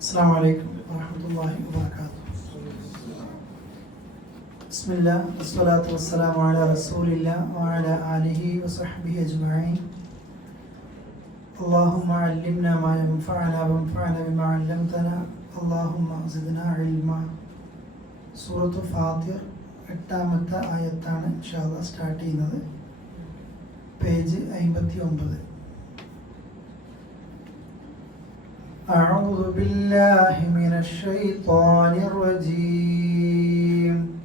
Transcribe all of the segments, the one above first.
السلام عليكم ورحمة الله وبركاته بسم الله والصلاة والسلام على رسول الله وعلى آله وصحبه أجمعين اللهم علمنا ما ينفعنا وانفعنا بما علمتنا اللهم زدنا علما സൂറത്ത് ഫാത്തിർ എട്ടാമത്തെ ആയത്താണ് ഇൻഷാല്ല സ്റ്റാർട്ട് ചെയ്യുന്നത് പേജ് അമ്പത്തി ഒമ്പത് أعوذ بالله من الشيطان الرجيم.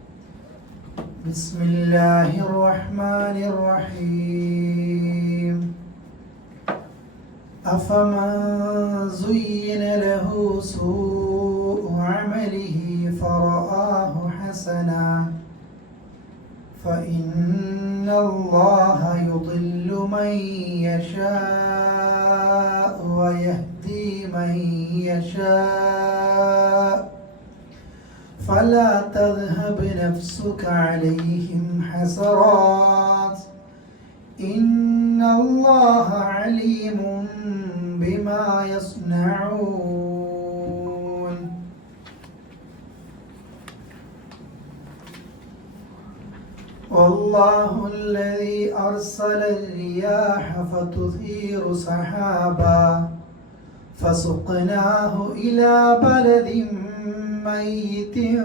بسم الله الرحمن الرحيم. أفمن زين له سوء عمله فرآه حسنا. فإن الله يضل من يشاء ويهدي من يشاء. فلا تذهب نفسك عليهم حسرات. إن الله عليم بما يصنعون. والله الذي أرسل الرياح فتثير سحابا. فسقناه إلى بلد ميت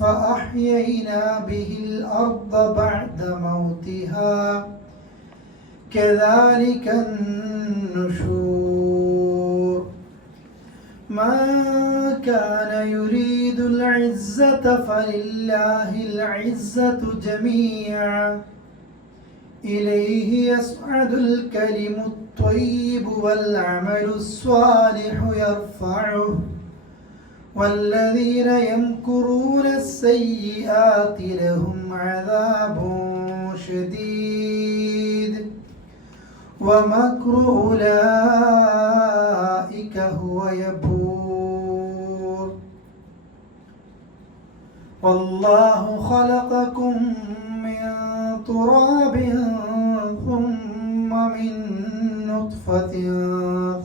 فأحيينا به الأرض بعد موتها. كذلك النشور. من كان يريد العزة فلله العزة جميعا. إليه يصعد الكلم الطيب والعمل الصالح يرفعه. والذين يمكرون السيئات لهم عذاب شديد. ومكر أولئك هو يبور. والله خلقكم تراب ثم من نطفة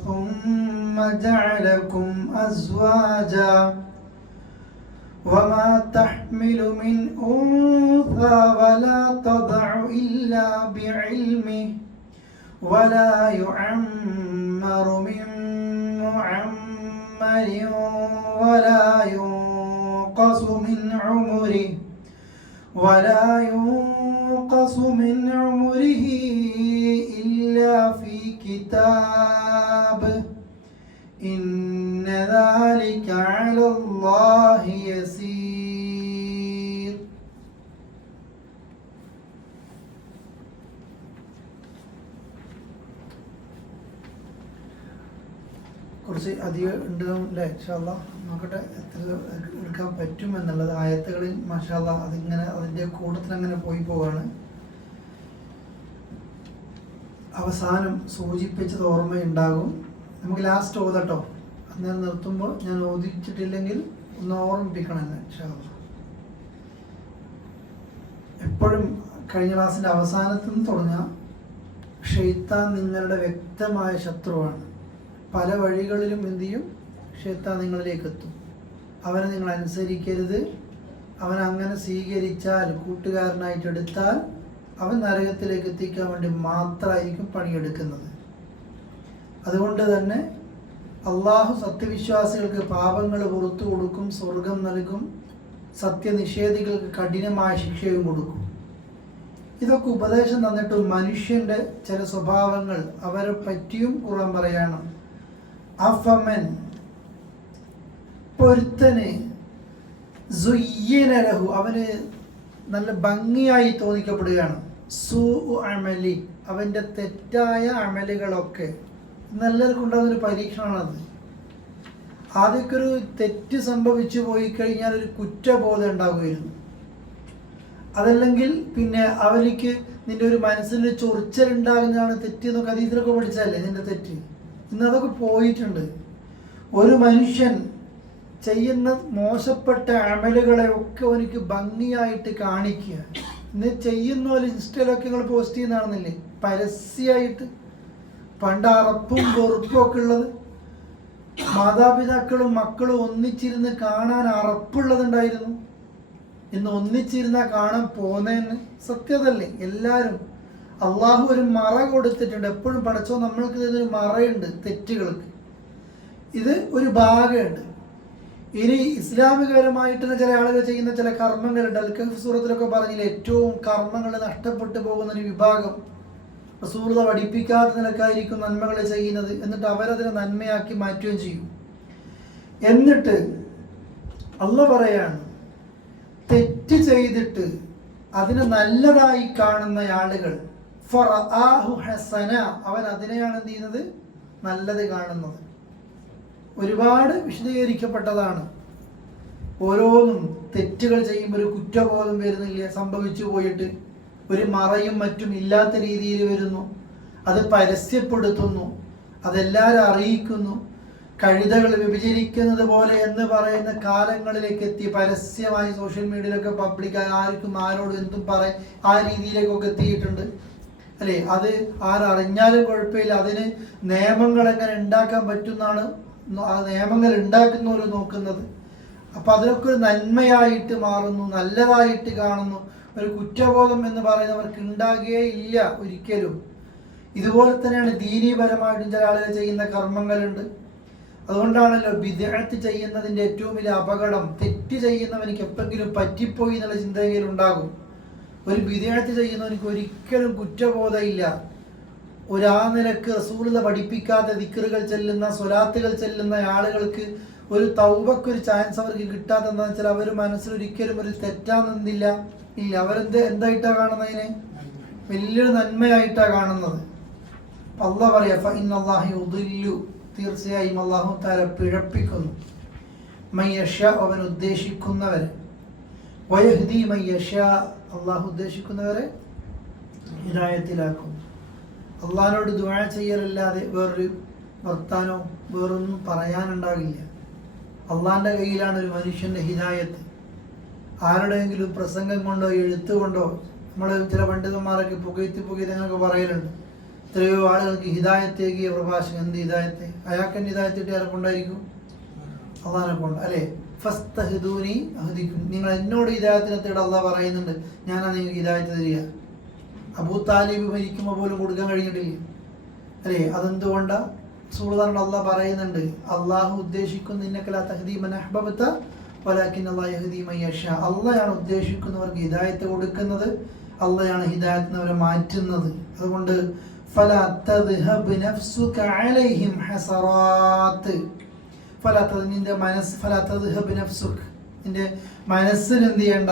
ثم جعلكم أزواجا. وما تحمل من أنثى ولا تضع إلا بعلمه ولا يعمر من معمر ولا ينقص من عمره ولا ينقص من عمره إلا في كتاب إن ذلك على الله يسير കുറച്ച് അധികം ഉണ്ട് അല്ലേ ഇൻഷാല്ല നോക്കട്ടെ എത്ര എടുക്കാൻ പറ്റും എന്നുള്ളത് ആയത്തുകളിൽ മഷാല അതിങ്ങനെ അതിന്റെ കൂട്ടത്തിൽ അങ്ങനെ പോയി പോവാണ്. അവസാനം സൂചിപ്പിച്ചത് ഓർമ്മയുണ്ടാകും. നമുക്ക് ലാസ്റ്റ് ഓതട്ടോ. അന്നേരം നിർത്തുമ്പോൾ ഞാൻ ഓദിച്ചിട്ടില്ലെങ്കിൽ ഒന്ന് ഓർമ്മിപ്പിക്കണം എന്നെ ഇൻഷാല്ല എപ്പോഴും കഴിഞ്ഞ ക്ലാസ്സിന്റെ അവസാനത്തിൽ നിന്ന് തുടങ്ങാം. ഷെയ്ത്താൻ നിങ്ങളുടെ വ്യക്തമായ ശത്രുവാണ്. പല വഴികളിലും എന്ത് ചെയ്യും? ഷെയ്ത്താൻ നിങ്ങളിലേക്ക് എത്തും അവനെ നിങ്ങൾ അനുസരിക്കരുത്. അവൻ അങ്ങനെ സ്വീകരിച്ചാൽ കൂട്ടുകാരനായിട്ട് എടുത്താൽ അവൻ നരകത്തിലേക്ക് എത്തിക്കാൻ വേണ്ടി മാത്രമായിരിക്കും പണിയെടുക്കുന്നത്. അതുകൊണ്ട് തന്നെ അള്ളാഹു സത്യവിശ്വാസികൾക്ക് പാപങ്ങൾ പുറത്തു കൊടുക്കും സ്വർഗം നൽകും സത്യനിഷേധികൾക്ക് കഠിനമായ ശിക്ഷയും കൊടുക്കും. ഇതൊക്കെ ഉപദേശം തന്നിട്ട് മനുഷ്യന്റെ ചില സ്വഭാവങ്ങൾ അവരെ പറ്റിയും കുറം പറയണം. അഫമൻ പൊരുത്തന് സുയ്യനലഹു അവന് നല്ല ഭംഗിയായി തോന്നിക്കപ്പെടുകയാണ്. സു അമലി അവന്റെ തെറ്റായ അമലുകളൊക്കെ നല്ലവർക്ക് ഉണ്ടാകുന്നൊരു പരീക്ഷണമാണത്. ആദ്യമൊക്കെ ഒരു തെറ്റ് സംഭവിച്ചു പോയി കഴിഞ്ഞാൽ ഒരു കുറ്റബോധം ഉണ്ടാകുമായിരുന്നു അതല്ലെങ്കിൽ പിന്നെ അവനിക്ക് നിന്റെ ഒരു മനസ്സിന് ചൊറിച്ചലുണ്ടാകുന്നതാണ് തെറ്റ് എന്നൊക്കെ അതീതിലൊക്കെ പഠിച്ചാലേ നിന്റെ തെറ്റ്? ഇന്ന് അതൊക്കെ പോയിട്ടുണ്ട്. ഒരു മനുഷ്യൻ ചെയ്യുന്ന മോശപ്പെട്ട അമലുകളെ ഒക്കെ എനിക്ക് ഭംഗിയായിട്ട് കാണിക്കുക. ഇന്ന് ചെയ്യുന്ന പോലെ ഇൻസ്റ്റയിലൊക്കെ നിങ്ങൾ പോസ്റ്റ് ചെയ്യുന്നതാണെന്നില്ലേ പരസ്യമായിട്ട് പണ്ട് അറപ്പും വെറുപ്പും ഒക്കെ ഉള്ളത്. മാതാപിതാക്കളും മക്കളും ഒന്നിച്ചിരുന്ന് കാണാൻ അറപ്പുള്ളതുണ്ടായിരുന്നു. ഇന്ന് ഒന്നിച്ചിരുന്ന കാണാൻ പോന്നേന്ന് സത്യതല്ലേ എല്ലാവരും അള്ളാഹു ഒരു മറ കൊടുത്തിട്ടുണ്ട്. എപ്പോഴും പഠിച്ചോ? നമ്മൾക്ക് ഇതൊരു മറയുണ്ട് തെറ്റുകൾക്ക്. ഇത് ഒരു ഭാഗമുണ്ട്. ഇനി ഇസ്ലാമികപരമായിട്ട് ചില ആളുകൾ ചെയ്യുന്ന ചില കർമ്മങ്ങളുണ്ട് അൽക്കഫ് സൂറത്തിലൊക്കെ പറഞ്ഞില്ല ഏറ്റവും കർമ്മങ്ങൾ നഷ്ടപ്പെട്ടു പോകുന്ന ഒരു വിഭാഗം റസൂർത പഠിപ്പിക്കാത്ത നിലക്കായിരിക്കും നന്മകൾ ചെയ്യുന്നത് എന്നിട്ട് അവരതിനെ നന്മയാക്കി മാറ്റുകയും ചെയ്യും. എന്നിട്ട് അല്ല പറയാണ് തെറ്റ് ചെയ്തിട്ട് അതിനെ നല്ലതായി കാണുന്ന ആളുകൾ ഫറആഹു ഹസന അവൻ അതിനെയാണ് എന്ത് ചെയ്യുന്നത്? നല്ലത് കാണുന്നത്. ഒരുപാട് വിശദീകരിക്കപ്പെട്ടതാണ്. ഓരോന്നും തെറ്റുകൾ ചെയ്യുമ്പോൾ ഒരു കുറ്റബോധം വരുന്നില്ല സംഭവിച്ചു പോയിട്ട്. ഒരു മറയും മറ്റും ഇല്ലാത്ത രീതിയിൽ വരുന്നു. അത് പരസ്യപ്പെടുത്തുന്നു. അതെല്ലാവരും അറിയിക്കുന്നു. കഴുതകൾ വിഭജിക്കുന്നത് പോലെ എന്ന് പറയുന്ന കാലങ്ങളിലേക്ക് എത്തി പരസ്യമായി സോഷ്യൽ മീഡിയയിലൊക്കെ പബ്ലിക്കായി ആർക്കും ആരോടും എന്തും പറയും ആ രീതിയിലേക്കൊക്കെ എത്തിയിട്ടുണ്ട്. അല്ലേ? അത് ആരറിഞ്ഞാലും കുഴപ്പമില്ല. അതിന് നിയമങ്ങൾ എങ്ങനെ ഉണ്ടാക്കാൻ പറ്റുന്നതാണ് ആ നിയമങ്ങൾ ഉണ്ടാക്കുന്നവർ നോക്കുന്നത്. അപ്പൊ അതിനൊക്കെ ഒരു നന്മയായിട്ട് മാറുന്നു നല്ലതായിട്ട് കാണുന്നു. ഒരു കുറ്റബോധം എന്ന് പറയുന്നവർക്ക് ഉണ്ടാകുകയേ ഇല്ല ഒരിക്കലും. ഇതുപോലെ തന്നെയാണ് ദീനീപരമായിട്ടും ചില ആളുകൾ ചെയ്യുന്ന കർമ്മങ്ങളുണ്ട്. അതുകൊണ്ടാണല്ലോ വിദ്യാർത്ഥി ചെയ്യുന്നതിന്റെ ഏറ്റവും വലിയ അപകടം. തെറ്റ് ചെയ്യുന്നവനിക്ക് എപ്പെങ്കിലും പറ്റിപ്പോയി എന്നുള്ള ചിന്തയിൽ ഉണ്ടാകും. ഒരു വിദ്യാർത്ഥി ചെയ്യുന്നവനിക്ക് ഒരിക്കലും കുറ്റബോധമില്ല ഒരാ നിലയ്ക്ക് റസൂലത പഠിപ്പിക്കാത്ത ദിക്കറുകൾ ചെല്ലുന്ന സ്വലാത്തുകൾ ചെല്ലുന്ന ആളുകൾക്ക് ഒരു തൗബക്കൊരു ചാൻസ് അവർക്ക് കിട്ടാത്തെന്താ വെച്ചാൽ അവർ മനസ്സിൽ ഒരിക്കലും ഒരു തെറ്റാണെന്നില്ല ഇല്ല അവരെന്ത് എന്തായിട്ടാ കാണുന്നതിനെ വലിയൊരു നന്മയായിട്ടാ കാണുന്നത്. അല്ല പറയാ തീർച്ചയായും അള്ളാഹു താര പിഴപ്പിക്കുന്നു. മയ്യഷ അവൻ ഉദ്ദേശിക്കുന്നവരെ. വയഹ്ദി മയ്യഷ അള്ളാഹു ഉദ്ദേശിക്കുന്നവരെ ഹിദായത്തിലാക്കുന്നു അള്ളാഹിനോട് ദുആ ചെയ്യലല്ലാതെ വേറൊരു വർത്താനോ വേറൊന്നും പറയാനുണ്ടാകില്ല. അള്ളാഹിന്റെ കയ്യിലാണ് ഒരു മനുഷ്യന്റെ ഹിതായത്ത് ആരുടെയെങ്കിലും പ്രസംഗം കൊണ്ടോ എഴുത്ത് കൊണ്ടോ നമ്മൾ ചില പണ്ഡിതന്മാരൊക്കെ പുകയത്തി പുകയത്തങ്ങൾക്ക് പറയലുണ്ട്. എത്രയോ ആളുകൾക്ക് ഹിദായത്തേക്കിയ പ്രഭാഷകൻ എന്ത് ഹിതായത്തെ അയാൾക്ക് ഹിതായത്തിട്ട് ആരെ കൊണ്ടായിരിക്കും അള്ളഹാനെ കൊണ്ട്. അല്ലേ? ഫസ്തഹിദൂനി അഹദിക്കും. നിങ്ങൾ എന്നോട് ഹിദായത്തിനെ തേട് അള്ളാഹ് പറയുന്നുണ്ട്. ഞാനാണ് നിങ്ങൾക്ക് ഹിതായത്ത് തരിക. അബൂ താലിബ് മരിക്കുമ്പോൾ പോലും കൊടുക്കാൻ കഴിഞ്ഞിട്ടില്ല. അല്ലേ? അതെന്തുകൊണ്ട്? സൂറതാനോട് അള്ളാഹ് പറയുന്നുണ്ട് അള്ളാഹു ഉദ്ദേശിക്കുന്ന അള്ളയാണ് ഉദ്ദേശിക്കുന്നവർക്ക് ഹിദായത്ത് കൊടുക്കുന്നത് അള്ളയാണ് ഹിദായത്തിനവരെ മാറ്റുന്നത്. അതുകൊണ്ട് നിന്റെ മനസ്സ് നിന്റെ മനസ്സിന് എന്ത് ചെയ്യണ്ട?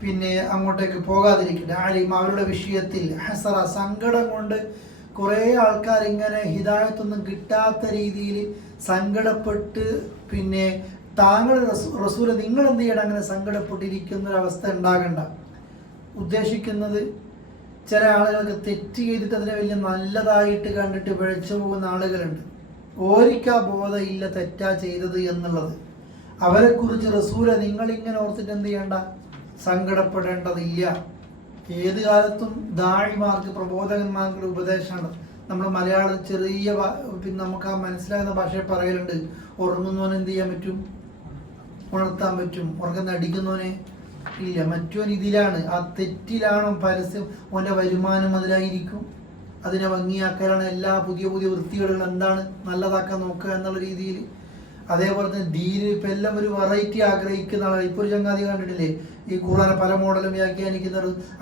പിന്നെ അങ്ങോട്ടേക്ക് പോകാതിരിക്കട്ടെ. ആലിം അവരുടെ വിഷയത്തിൽ ഹസറ സങ്കടം കൊണ്ട് കുറേ ആൾക്കാർ ഇങ്ങനെ ഹിദായത്തൊന്നും കിട്ടാത്ത രീതിയിൽ സങ്കടപ്പെട്ട് പിന്നെ താങ്കൾ റസൂല നിങ്ങൾ എന്ത് ചെയ്യണം? അങ്ങനെ സങ്കടപ്പെട്ടിരിക്കുന്ന ഒരവസ്ഥ ഉണ്ടാകണ്ട. ഉദ്ദേശിക്കുന്നത് ചില ആളുകൾക്ക് തെറ്റ് ചെയ്തിട്ട് അതിനെ വലിയ നല്ലതായിട്ട് കണ്ടിട്ട് പിഴച്ചു പോകുന്ന ആളുകളുണ്ട്. ഓരിക്കാ ബോധമില്ല തെറ്റാ ചെയ്തത് എന്നുള്ളത്. അവരെക്കുറിച്ച് റസൂല നിങ്ങളിങ്ങനെ ഓർത്തിട്ട് എന്ത് ചെയ്യണ്ട? സങ്കടപ്പെടേണ്ടതില്ല. ഏത് കാലത്തും ദാഴിമാർക്ക് പ്രബോധകന്മാർക്കുള്ള ഉപദേശമാണ്. നമ്മൾ മലയാളം ചെറിയ പിന്നെ നമുക്ക് ആ മനസ്സിലാകുന്ന ഭാഷയിൽ പറയലുണ്ട്. ഉറങ്ങുന്നവന് എന്ത് ചെയ്യാൻ പറ്റും? ഉണർത്താൻ പറ്റും. ഉറക്കം അടിക്കുന്നവനെ ഇല്ല മറ്റോ ഇതിലാണ് ആ തെറ്റിലാണോ പരസ്യം? ഓന്റെ വരുമാനം അതിലായിരിക്കും. അതിനെ ഭംഗിയാക്കാനാണ് എല്ലാ പുതിയ പുതിയ വൃത്തികളും എന്താണ് നല്ലതാക്കാൻ നോക്കുക എന്നുള്ള രീതിയിൽ. അതേപോലെ തന്നെ ദീനിൽ ഇപ്പം എല്ലാം ഒരു വെറൈറ്റി ആഗ്രഹിക്കുന്ന ആളാണ്. ഇപ്പോൾ ഒരു ചങ്ങാതി കണ്ടിട്ടില്ലേ? ഈ ഖുറാനെ പല മോഡലും വ്യാഖ്യാനിക്കുന്ന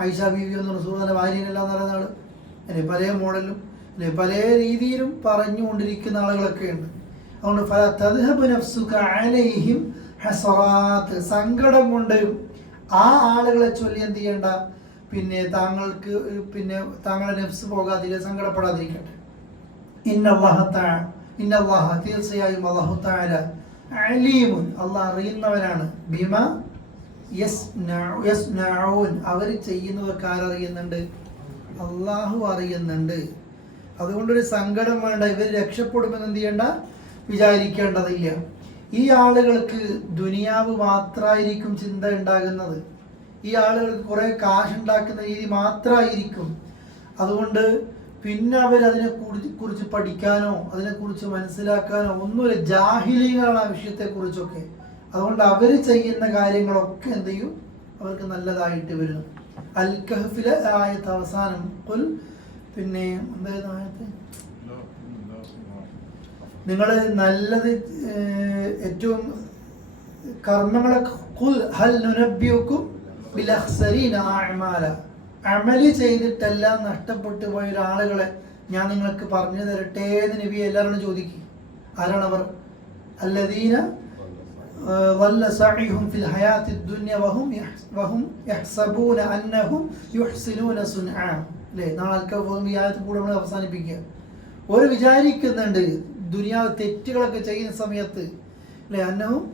ഐഷ ബീവി എന്ന് റസൂലിന്റെ ഭാര്യനല്ല എന്ന് പറയുന്ന ആൾ അല്ലെ പല മോഡലും അല്ലെ പല രീതിയിലും പറഞ്ഞുകൊണ്ടിരിക്കുന്ന ആളുകളൊക്കെ ഉണ്ട്. അതുകൊണ്ട് ഫല നഫ്സുക അലൈഹിം സങ്കടം കൊണ്ട് ആ ആളുകളെ ചൊല്ലി എന്ത് ചെയ്യണ്ട? പിന്നെ താങ്കൾക്ക് പിന്നെ താങ്കളുടെ നെഫ്സ് പോകാതിരിക്കുക സങ്കടപ്പെടാതിരിക്കട്ടെ. ഇന്നല്ലാഹ തആ ഇന്നല്ലാഹ തീർച്ചയായും അള്ളാഹു തആല അലീമുൻ. അള്ളാഹ് അറിയുന്നവനാണ്. യസ്നഊൻ അവർ ചെയ്യുന്നതൊക്കെ ആരറിയുന്നുണ്ട്? അള്ളാഹു അറിയുന്നുണ്ട്. അതുകൊണ്ടൊരു സങ്കടം വേണ്ട. ഇവർ രക്ഷപ്പെടുമെന്ന് എന്ത് ചെയ്യേണ്ട? വിചാരിക്കേണ്ടതില്ല. ഈ ആളുകൾക്ക് ദുനിയാവ് മാത്രമായിരിക്കും ചിന്ത ഉണ്ടാകുന്നത്. ഈ ആളുകൾക്ക് കുറേ കാശ് ഉണ്ടാക്കുന്ന രീതി മാത്രമായിരിക്കും അതുകൊണ്ട് പിന്നെ അവർ അതിനെ കുറിച്ച് കുറിച്ച് പഠിക്കാനോ അതിനെക്കുറിച്ച് മനസ്സിലാക്കാനോ ഒന്നുമില്ല. ജാഹിലികളാണ് ആ വിഷയത്തെക്കുറിച്ചൊക്കെ. അതുകൊണ്ട് അവർ ചെയ്യുന്ന കാര്യങ്ങളൊക്കെ എന്ത് ചെയ്യും? അവർക്ക് നല്ലതായിട്ട് വരുന്നു അൽ കഹഫിലെ ആയത്ത് അവസാനം. കുൽ പിന്നെ എന്തായിരുന്നു ആയത്ത്? നിങ്ങൾ നല്ലത് ഏറ്റവും കർമ്മങ്ങളെ കുൽ ഹൽ അഅമാല. അമലി ചെയ്തിട്ടെല്ലാം നഷ്ടപ്പെട്ടു പോയ ഒരാളുകളെ ഞാൻ നിങ്ങൾക്ക് പറഞ്ഞു തരട്ടേ എന്ന് നബി എല്ലാവരോടും ചോദിക്കും. ആരാണവർ? അല്ലദീന വല്ല സഹിഹും ഫിൽ ഹയാത്തി ദുന്യ വഹും വഹും യഹ്സബൂന അന്നഹും യുഹ്സിനൂന സുൻആ അല്ലേ? നാളെ ഈ ആയത്ത് കൂടെ നമ്മൾ അവസാനിപ്പിക്കുക. ഒരു വിചാരിക്കുന്നുണ്ട് ദുനിയാവ് തെറ്റുകളൊക്കെ ചെയ്യുന്ന സമയത്ത് അല്ലേ? അന്നവും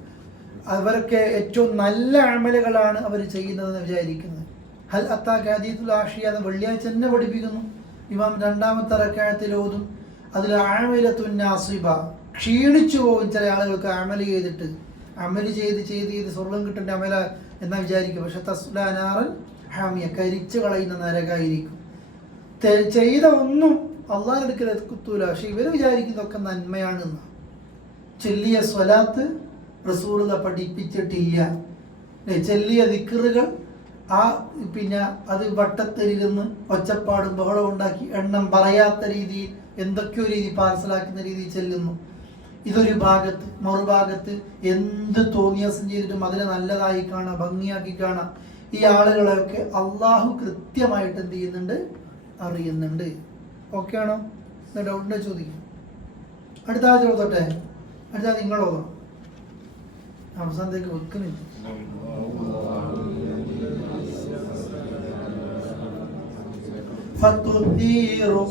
അവരൊക്കെ ഏറ്റവും നല്ല അമലുകളാണ് അവർ ചെയ്യുന്നതെന്ന് വിചാരിക്കുന്നത്. ഹൽ അത്താ ഖാദീത്തുൽ ആഷിയ എന്ന് വെള്ളിയാഴ്ച തന്നെ പഠിപ്പിക്കുന്നു. ഇമാം രണ്ടാമത്തെ റക്കായത്തിൽ ഓതും. അതിൽ ആമലത്തുൻ നാസിബ. ക്ഷീണിച്ചു പോകും ചില ആളുകൾക്ക് അമല ചെയ്തിട്ട്. അമൽ ചെയ്ത് ചെയ്ത് ചെയ്ത് സ്വർണം കിട്ടേണ്ട അമല എന്നാ വിചാരിക്കും. പക്ഷെ തസ്ലാനാറൽ ഹാമിയ കരിച്ചു കളയുന്ന നരകായിരിക്കും. ചെയ്ത ഒന്നും അള്ളാഹ് എടുക്കൽ എത്തൂല പക്ഷെ ഇവർ വിചാരിക്കുന്നതൊക്കെ നന്മയാണെന്ന്. ചൊല്ലിയ സ്വലാത്ത് റസൂറുത പഠിപ്പിച്ചിട്ടില്ല. ല്ലേ? ചെല്ലിയ ദിക്കറുകൾ ആ പിന്നെ അത് വട്ടത്തിലിരുന്ന് ഒച്ചപ്പാടും ബഹളവും ഉണ്ടാക്കി എണ്ണം പറയാത്ത രീതിയിൽ എന്തൊക്കെയോ രീതി പാർസലാക്കുന്ന രീതിയിൽ ചെല്ലുന്നു. ഇതൊരു ഭാഗത്ത് മറുഭാഗത്ത് എന്ത് തോന്നിയ സഞ്ചരിച്ചും അതിനെ നല്ലതായി കാണാം ഭംഗിയാക്കി കാണാം. ഈ ആളുകളെയൊക്കെ അള്ളാഹു കൃത്യമായിട്ട് എന്ത് ചെയ്യുന്നുണ്ട്? അറിയുന്നുണ്ട്. ഓക്കെ ആണോ? എന്ന ഡൗട്ടിനെ ചോദിക്കും. അടുത്ത ആഴ്ച അടുത്താ അടുത്ത അവസാനത്തേക്ക് വെക്കുന്നില്ല. ഫത്തുദീറു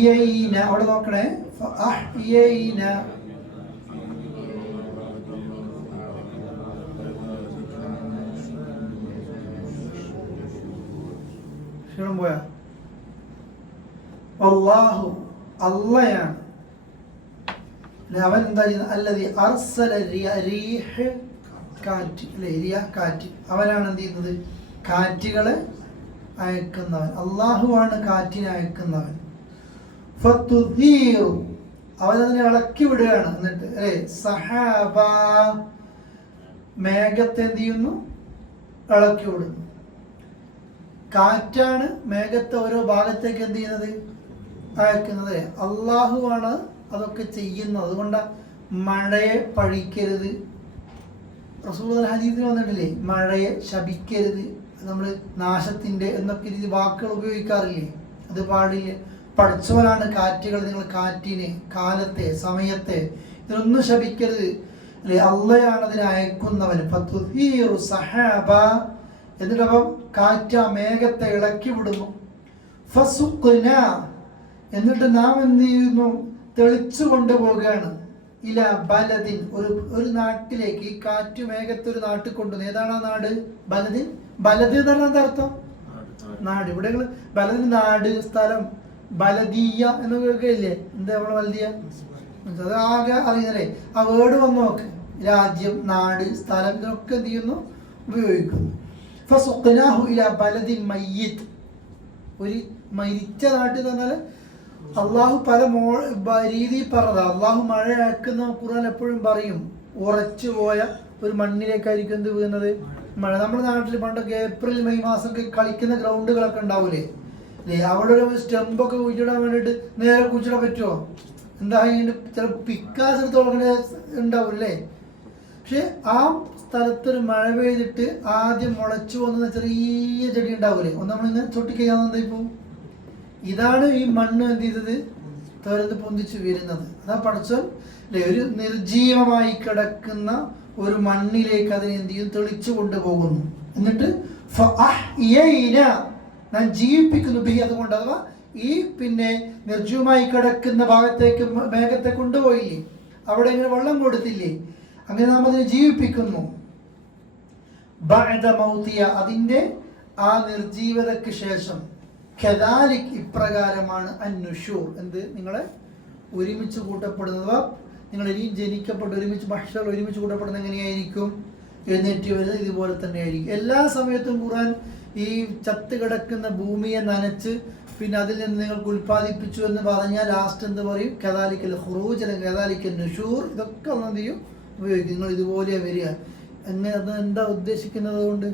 അഹ്യൈന അവിടെ നോക്കണേ. അഹ്യൈന ക്ഷീണം പോയാ? അള്ളാഹു അള്ളയാണ്. അവൻ എന്താ ചെയ്യുന്നത്? അല്ലതി അർസല റീഹ് കാറ്റ് അല്ലേ റിയ കാറ്റ്. അവനാണ് എന്ത് ചെയ്യുന്നത്? കാറ്റുകളെ അയക്കുന്നവൻ. അള്ളാഹുവാണ് കാറ്റിനെ അയക്കുന്നവൻ. ഫത്തുദീറു അവനതിനെ ഇളക്കി വിടുകയാണ്. എന്നിട്ട് അല്ലേ? സഹാബ മേഘത്തെ എന്ത് ചെയ്യുന്നു? ഇളക്കി വിടുന്നു. കാറ്റാണ് മേഘത്തെ ഓരോ ഭാഗത്തേക്ക് എന്ത് ചെയ്യുന്നത്? അയക്കുന്നത്. അള്ളാഹുവാണ് അതൊക്കെ ചെയ്യുന്നത്. അതുകൊണ്ട് മഴയെ പഴിക്കരുത്. റസൂൽ ഹദീസിൽ വന്നിട്ടില്ലേ? മഴയെ ശപിക്കരുത്. നമ്മൾ നാശത്തിന്റെ എന്നൊക്കെ രീതി വാക്കുകൾ ഉപയോഗിക്കാറില്ലേ? അത് പാടില്ല. പഠിച്ചവനാണ് കാറ്റുകൾ നിങ്ങൾ കാറ്റിനെ കാലത്തെ സമയത്തെ. ഇതിനൊന്നും ശപിക്കരുത്. അല്ലെ? അള്ളയാണ് അതിനെ അയക്കുന്നവൻ. സഹാബ. എന്നിട്ട് അപ്പം കാറ്റ് ആ മേഘത്തെ ഇളക്കി വിടുന്നു. ഫസുഖ്ന. എന്നിട്ട് നാം എന്ത് ചെയ്യുന്നു? തെളിച്ചു കൊണ്ടുപോവുകയാണ്. ഇല ബലദിൻ. ഒരു ഒരു നാട്ടിലേക്ക് ഈ കാറ്റ് മേഘത്തെ ഒരു നാട്ടിൽ കൊണ്ടുവന്നു. ഏതാണ് ആ നാട്? ബലദിൻ? ബലദിൻ എന്ന് പറഞ്ഞാൽ എന്താ അർത്ഥം? നാട്. ഇവിടെ ബലദിൻ നാട് സ്ഥലം. ബലദീയ എന്ന് കേൾക്കില്ലേ? എന്താ നമ്മളെ ബലദീയ? അത് ആകെ അറിയുന്നല്ലേ ആ വേർഡ് വന്ന് നോക്ക്. രാജ്യം നാട് സ്ഥലം ഇതിനൊക്കെ എന്ത് ചെയ്യുന്നു? ഉപയോഗിക്കുന്നു. ഒരു മരിച്ച നാട്ടിൽ എന്ന് പറഞ്ഞാൽ അള്ളാഹു പല മോ രീതിയിൽ പറഞ്ഞത്. അള്ളാഹു മഴ അയക്കുന്ന ഖുർആൻ എപ്പോഴും പറയും. ഉറച്ചു പോയ ഒരു മണ്ണിലേക്കായിരിക്കും എന്ത് വീഴുന്നത്? മഴ. നമ്മുടെ നാട്ടിൽ പണ്ടൊക്കെ ഏപ്രിൽ മെയ് മാസമൊക്കെ കളിക്കുന്ന ഗ്രൗണ്ടുകളൊക്കെ ഉണ്ടാവൂലേ? അവിടെ ഒരു സ്റ്റെമ്പൊക്കെ കുഴിച്ചിടാൻ വേണ്ടിയിട്ട് നേരെ കുഴിച്ചിടാൻ പറ്റുമോ എന്താ ഇങ്ങനെ ചില പിക്കാസ് അങ്ങനെ ഉണ്ടാവും അല്ലേ? പക്ഷെ ആ സ്ഥലത്തൊരു മഴ പെയ്തിട്ട് ആദ്യം മുളച്ചു വന്ന ചെറിയ ചെടി ഉണ്ടാവൂലേ? ഒന്ന് നമ്മളിങ്ങനെ ചൊട്ടിക്കഴിയാന്ന് ഇപ്പോൾ ഇതാണ് ഈ മണ്ണ് എന്ത് ചെയ്തത്? തുരന്ന് പൊന്തിച്ചു വരുന്നത്. അതാ പടച്ചോൻ അല്ലെ ഒരു നിർജീവമായി കിടക്കുന്ന ഒരു മണ്ണിലേക്ക് അതിനെ എന്ത് ചെയ്യും? തെളിച്ചു കൊണ്ടുപോകുന്നു. എന്നിട്ട് നാം ജീവിപ്പിക്കുന്നു ബി അതുകൊണ്ട് അഥവാ ഈ പിന്നെ നിർജീവമായി കിടക്കുന്ന ഭാഗത്തേക്ക് മേഘത്തെ കൊണ്ടുപോയില്ലേ? അവിടെ ഇങ്ങനെ വെള്ളം കൊടുത്തില്ലേ? അങ്ങനെ നാം അതിനെ ജീവിപ്പിക്കുന്നു. അതിന്റെ ആ നിർജീവതയ്ക്ക് ശേഷം. കദാലിക് ഇപ്രകാരമാണ് അന്നുഷൂർ. എന്ത്? നിങ്ങളെ ഒരുമിച്ച് കൂട്ടപ്പെടുന്നത് നിങ്ങൾ ഇനിയും ജനിക്കപ്പെട്ട് ഒരുമിച്ച് ഭക്ഷണം ഒരുമിച്ച് കൂട്ടപ്പെടുന്നത് എങ്ങനെയായിരിക്കും? എഴുന്നേറ്റ് വരുന്നത് ഇതുപോലെ തന്നെയായിരിക്കും. എല്ലാ സമയത്തും ഖുർആൻ ഈ ചത്ത് കിടക്കുന്ന ഭൂമിയെ നനച്ച് പിന്നെ അതിൽ നിന്ന് നിങ്ങൾക്ക് ഉൽപ്പാദിപ്പിച്ചു എന്ന് പറഞ്ഞാൽ ലാസ്റ്റ് എന്ത് പറയും? കഥാലിക്കൽ ഹുറൂജ് അല്ലെങ്കിൽ കഥാലിക്കൽ നഷൂർ. ഇതൊക്കെ ഒന്ന് എന്ത് ചെയ്യും? ഉപയോഗിക്കും. നിങ്ങൾ ഇതുപോലെ വരിക. എങ്ങനെ? അത് എന്താ ഉദ്ദേശിക്കുന്നത് കൊണ്ട്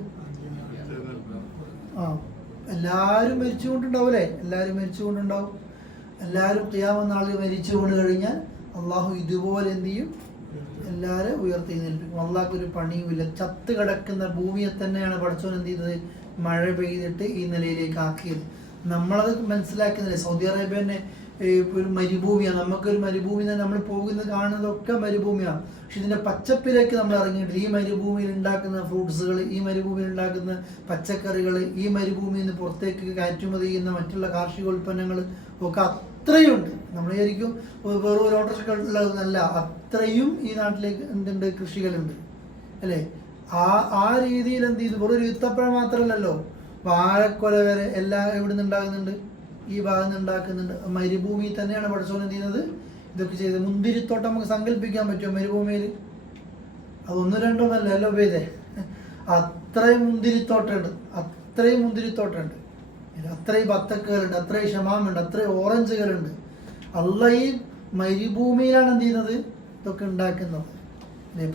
ആ. എല്ലാവരും മരിച്ചുകൊണ്ടുണ്ടാവൂലേ? എല്ലാവരും മരിച്ചുകൊണ്ടുണ്ടാവും. എല്ലാവരും ക്രിയാമെന്ന നാളിൽ മരിച്ചു കൊണ്ട് കഴിഞ്ഞാൽ അള്ളാഹു ഇതുപോലെ എന്ത് ചെയ്യും? എല്ലാവരും ഉയർത്തി നിൽപ്പിക്കും അള്ളാഹ്ക്ക് ഒരു പണിയുമില്ല. ചത്ത് കിടക്കുന്ന ഭൂമിയെ തന്നെയാണ് പഠിച്ചോൻ എന്ത് ചെയ്തത്? മഴ പെയ്തിട്ട് ഈ നിലയിലേക്ക് ആക്കിയത്. നമ്മളത് മനസ്സിലാക്കുന്നില്ല സൗദി അറേബ്യ തന്നെ ഒരു മരുഭൂമിയാണ് നമുക്കൊരു മരുഭൂമി തന്നെ നമ്മൾ പോകുന്നത് കാണുന്നതൊക്കെ മരുഭൂമിയാണ് പക്ഷെ ഇതിന്റെ പച്ചപ്പിലേക്ക് നമ്മൾ ഇറങ്ങിയിട്ട് ഈ മരുഭൂമിയിൽ ഉണ്ടാക്കുന്ന ഫ്രൂട്ട്സുകൾ ഈ മരുഭൂമിയിൽ ഉണ്ടാക്കുന്ന പച്ചക്കറികൾ ഈ മരുഭൂമിയിൽ നിന്ന് പുറത്തേക്ക് കയറ്റുമതി ചെയ്യുന്ന മറ്റുള്ള കാർഷിക ഉൽപ്പന്നങ്ങൾ ഒക്കെ അത്രയുണ്ട്. നമ്മൾ വിചാരിക്കും വെറും ഒരു ഓട്ടോറിക്ഷ അത്രയും ഈ നാട്ടിലേക്ക് എന്തുണ്ട്? കൃഷികളുണ്ട്. അല്ലേ? ആ ആ രീതിയിൽ എന്ത് ചെയ്തു? വെറും ഒരു മാത്രമല്ലല്ലോ. വാഴക്കൊല വരെ എല്ലാം എവിടെ നിന്ന് ഉണ്ടാകുന്നുണ്ട്? ഈ ഭാഗത്ത് നിന്ന് ഉണ്ടാക്കുന്നുണ്ട്. മരുഭൂമിയിൽ തന്നെയാണ് പഠിച്ചോൻ എന്ത് ചെയ്യുന്നത്? ഇതൊക്കെ ചെയ്തത്. മുന്തിരിത്തോട്ടം നമുക്ക് സങ്കല്പിക്കാൻ പറ്റുമോ മരുഭൂമിയിൽ? അതൊന്നും രണ്ടൊന്നല്ല അല്ലോ പേരെ അത്രയും മുന്തിരിത്തോട്ടമുണ്ട്. അത്രയും മുന്തിരിത്തോട്ടമുണ്ട്. അത്രയും പത്തക്കുകളുണ്ട് അത്രയും ഷമാമുണ്ട് അത്രയും ഓറഞ്ചുകളുണ്ട്. അല്ല ഈ മരുഭൂമിയിലാണ് എന്ത് ചെയ്യുന്നത്? ഇതൊക്കെ ഉണ്ടാക്കുന്നത്.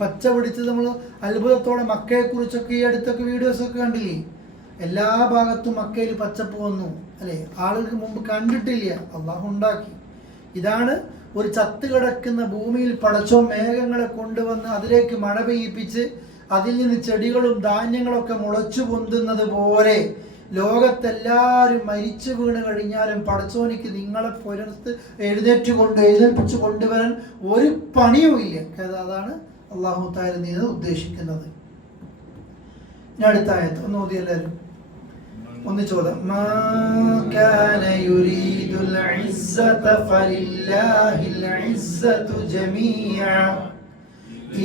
പച്ച പിടിച്ച് നമ്മൾ അത്ഭുതത്തോടെ മക്കയെ കുറിച്ചൊക്കെ ഈ അടുത്തൊക്കെ വീഡിയോസ് ഒക്കെ കണ്ടില്ലേ? എല്ലാ ഭാഗത്തും മക്കയിൽ പച്ചപ്പ് വന്നു അല്ലേ? ആളുകൾക്ക് മുമ്പ് കണ്ടിട്ടില്ല. അള്ളാഹു ഉണ്ടാക്കി. ഇതാണ് ഒരു ചത്ത് കിടക്കുന്ന ഭൂമിയിൽ പടച്ചോ മേഘങ്ങളെ കൊണ്ടുവന്ന് അതിലേക്ക് മഴ പെയ്യിപ്പിച്ച് അതിൽ നിന്ന് ചെടികളും ധാന്യങ്ങളൊക്കെ മുളച്ചു പൊന്തുന്നത് പോലെ ലോകത്തെല്ലാവരും മരിച്ചു വീണ് കഴിഞ്ഞാലും പടച്ചോനിക്ക് നിങ്ങളെ പുലർത്ത് എഴുന്നേറ്റ് കൊണ്ട് എഴുന്നേൽപ്പിച്ച് കൊണ്ടുവരാൻ ഒരു പണിയുമില്ല. ഇല്ല അതാണ് അള്ളാഹു താരം ഉദ്ദേശിക്കുന്നത് ഇനി അടുത്ത ആയത്ത് ഒന്ന് ഓതി എല്ലാവരും ഒന്ന് ചോദ്യം മാ കാന യുരീദുൽ ഇസ്സത ഫലില്ലാഹിൽ ഇസ്സതു ജമീഅ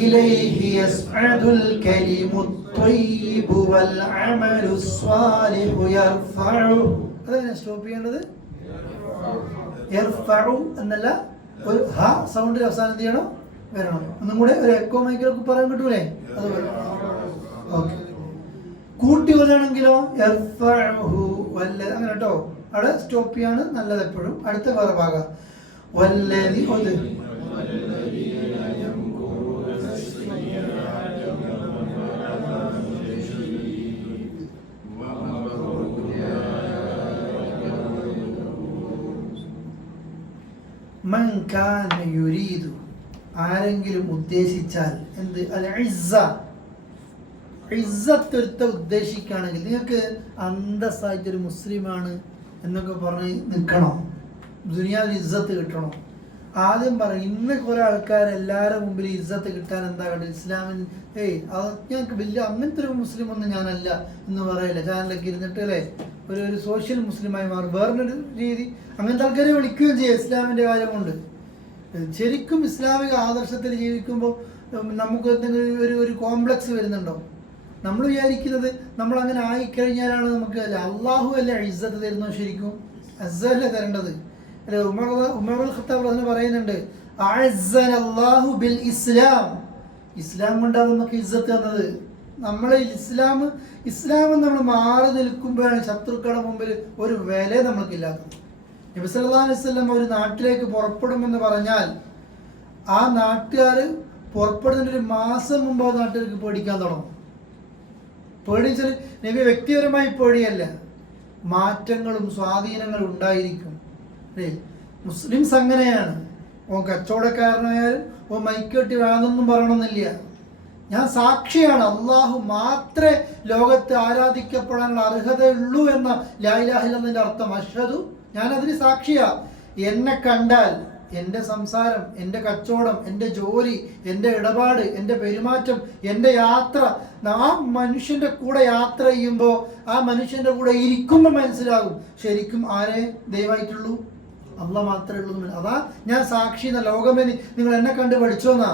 ഇലൈഹി യസ്അദുൽ കലിമുത് الطيب والعمل الصالح يرفعه അതെങ്ങനെ സ്റ്റോപ്പ് ചെയ്യേണ്ടത് യർഫഉ എന്നല്ല ഒരു ഹ സൗണ്ടിൽ അവസാനം എന്ത് ചെയ്യണം വരണം. ഒന്നും കൂടെ ഒരു എക്കോ മൈക്കിലൊക്കെ പറയാൻ കിട്ടൂലേ അത് ഓക്കെ കൂട്ടി വല്ല അങ്ങനെ കേട്ടോ. അവിടെ സ്റ്റോപ്പ് ചെയ്യാണ്. നല്ലത് എപ്പോഴും. അടുത്ത വേറെ ഭാഗം. വല്ലതി ഒന്ന് യുരീദു. ആരെങ്കിലും ഉദ്ദേശിച്ചാൽ എന്ത്? അൽ ഇസ്സ. ഇസ്സത്തൊരുത്ത ഉദ്ദേശിക്കുകയാണെങ്കിൽ നിങ്ങൾക്ക് അന്തസ്സായിട്ടൊരു മുസ്ലിമാണ് എന്നൊക്കെ പറഞ്ഞ് നിൽക്കണോ. ദുനിയാവിൽ ഇസ്സത്ത് കിട്ടണോ. ആദ്യം പറയും ഇന്ന് കുറെ ആൾക്കാർ എല്ലാവരുടെ മുമ്പിൽ ഇസ്സത്ത് കിട്ടാൻ എന്താ കണ്ടത്? ഇസ്ലാമിന് ഏയ് അത് ഞങ്ങൾക്ക് വലിയ അങ്ങനത്തെ ഒരു മുസ്ലിം ഒന്നും ഞാനല്ല എന്ന് പറയില്ല. ചാനലൊക്കെ ഇരുന്നിട്ട് അല്ലേ? ഒരു ഒരു സോഷ്യൽ മുസ്ലിമായി മാറും. വേറൊരു രീതി അങ്ങനത്തെ ആൾക്കാരെ വിളിക്കുകയും ചെയ്യും ഇസ്ലാമിന്റെ കാര്യം കൊണ്ട്. ശരിക്കും ഇസ്ലാമിക ആദർശത്തിൽ ജീവിക്കുമ്പോൾ നമുക്ക് എന്തെങ്കിലും ഒരു ഒരു കോംപ്ലക്സ് വരുന്നുണ്ടോ? നമ്മൾ വിചാരിക്കുന്നത് നമ്മൾ അങ്ങനെ ആയിക്കഴിഞ്ഞാലാണ് നമുക്ക് അല്ല? അള്ളാഹു അല്ലേ ഇസ്സത്ത് തരുന്നോ ശരിക്കും? അസ്സല്ലേ തരേണ്ടത്? അല്ലെ? ഉമർ ഉമർ ഖത്താബ് അതിന് പറയുന്നുണ്ട് അള്ളാഹു ബിൽ ഇസ്ലാം. ഇസ്ലാം കൊണ്ടാണ് നമുക്ക് ഇസ്സത്ത് തന്നത്. നമ്മൾ ഇസ്ലാം ഇസ്ലാം നമ്മൾ മാറി നിൽക്കുമ്പോഴാണ് ശത്രുക്കളുടെ മുമ്പിൽ ഒരു വില നമുക്കില്ലാത്തത് നബി ഒരു നാട്ടിലേക്ക് പുറപ്പെടുമെന്ന് പറഞ്ഞാൽ ആ നാട്ടുകാർ പുറപ്പെടുന്നതിന് ഒരു മാസം മുമ്പ് ആ നാട്ടുകാർക്ക് പേടിക്കാൻ തുടങ്ങും. പേടിച്ചാൽ നബി വ്യക്തിപരമായി പേടിയല്ല. മാറ്റങ്ങളും സ്വാധീനങ്ങളും ഉണ്ടായിരിക്കും. അല്ലേ? മുസ്ലിംസ് അങ്ങനെയാണ്. ഓൻ കച്ചവടക്കാരനായാലും ഓ മൈക്കെട്ടി വേണമെന്നൊന്നും പറയണമെന്നില്ല. ഞാൻ സാക്ഷിയാണ്. അള്ളാഹു മാത്രമേ ലോകത്ത് ആരാധിക്കപ്പെടാനുള്ള അർഹതയുള്ളൂ എന്ന ലായിലാഹില്ലെന്നതിന്റെ അർത്ഥം അഷദു ഞാൻ അതിന് സാക്ഷിയാ. എന്നെ കണ്ടാൽ എന്റെ സംസാരം എന്റെ കച്ചവടം എന്റെ ജോലി എന്റെ ഇടപാട് എന്റെ പെരുമാറ്റം എന്റെ യാത്ര ആ മനുഷ്യന്റെ കൂടെ യാത്ര ചെയ്യുമ്പോൾ ആ മനുഷ്യന്റെ കൂടെ ഇരിക്കുമ്പോൾ മനസ്സിലാകും ശരിക്കും ആരെ ദയവായിട്ടുള്ളൂ അമ്മ മാത്രമേ ഉള്ളൂ അതാ ഞാൻ സാക്ഷി എന്ന ലോകമേ നിങ്ങൾ എന്നെ കണ്ട് പഠിച്ചോന്നാ.